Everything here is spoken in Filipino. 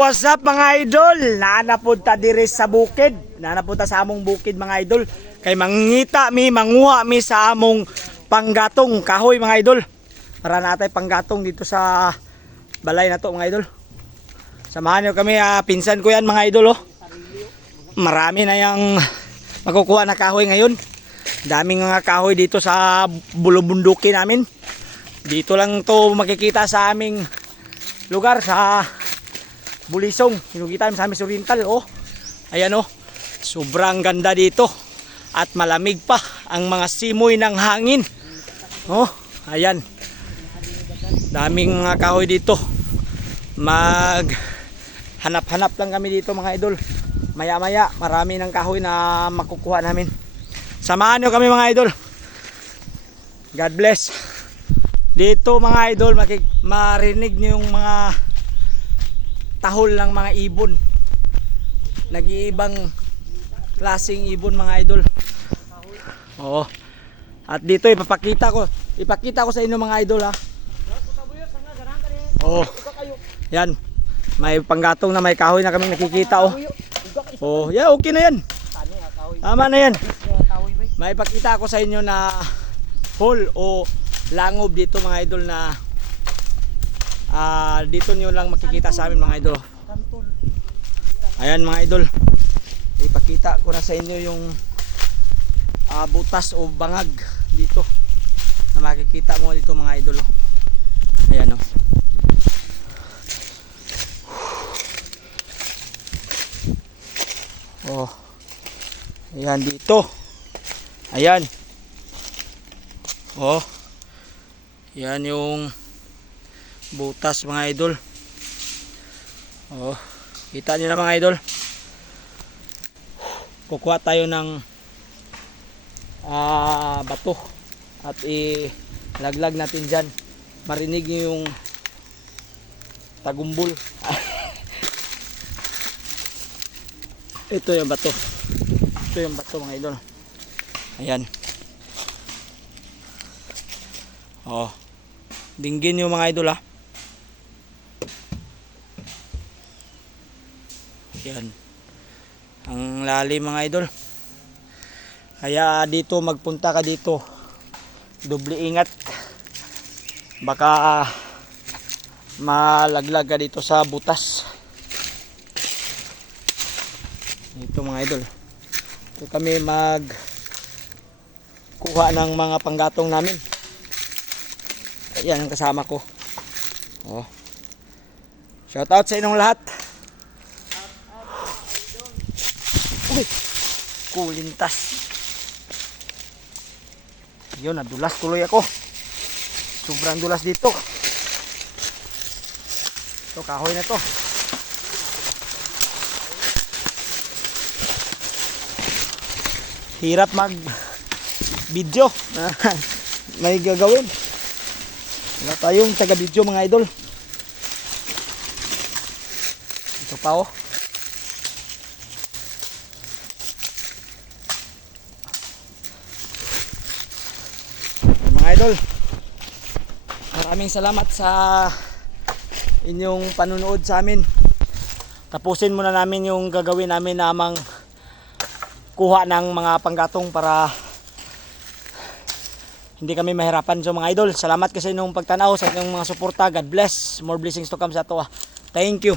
What's up mga idol? Naanapunta diri sa bukid. Naanapunta sa among bukid mga idol. Kay mangita mi, manguha mi sa among panggatong kahoy mga idol. Para natay panggatong dito sa balay na to mga idol. Samahan niyo kami, pinsan ko yan mga idol oh. Marami na yang makukuha na kahoy ngayon. Daming mga kahoy dito sa bulubunduki namin. Dito lang to makikita sa aming lugar sa Bulisong, hinugitan sa amin sa Oriental, oh. Ayan oh, sobrang ganda dito. At malamig pa ang mga simoy ng hangin. Oh, ayan. Daming mga kahoy dito. Hanap-hanap lang kami dito mga idol. Maya-maya, marami ng kahoy na makukuha namin. Samahan nyo kami mga idol. God bless. Dito mga idol, marinig nyo yung mga tahol ng mga ibon. Nag-iibang klaseng ibon mga idol. Oo. At dito ipakita ko sa inyo mga idol ha. Oo. Yan. May panggatong na may kahoy na kami nakikita oh. Oh, yeah, okay na yan. Tama na yan. May ipakita ko sa inyo na hole o langob dito mga idol na dito nyo lang makikita sa amin mga idol. Ayan mga idol, ipakita ko na sa inyo yung butas o bangag dito na makikita mo dito mga idol. Ayan oh. Oh. Ayan dito. Ayan. Oh. Yan yung butas mga idol. Oh, kita niyo na mga idol. Kukuha tayo ng bato at ilaglag natin diyan. Marinig niyo yung tagumbol. Ito yung bato. Ito yung bato mga idol. Ayan. Oh. Dinggin niyo mga idol ha. Yan. Ang lalim mga idol. Kaya dito magpunta ka dito. Doble ingat. Baka malaglag ka dito sa butas. Ito mga idol. Ito kami kuha ng mga panggatong namin. Ayan ang kasama ko. Oh. Shout out sa inyong lahat. Uy, kulintas. Yun, nadulas tuloy ako. Sobrang dulas dito. Ito, kahoy na to. Hirap mag video. May gagawin. Wala tayong taga video mga idol. Ito pa oh. Mga idol, maraming salamat sa inyong panunood sa amin. Tapusin muna namin yung gagawin namin namang kuha ng mga panggatong para hindi kami mahirapan. So mga idol, salamat kasi nung pagtanaw sa inyong mga suporta. God bless. More blessings to come sa ato. Thank you.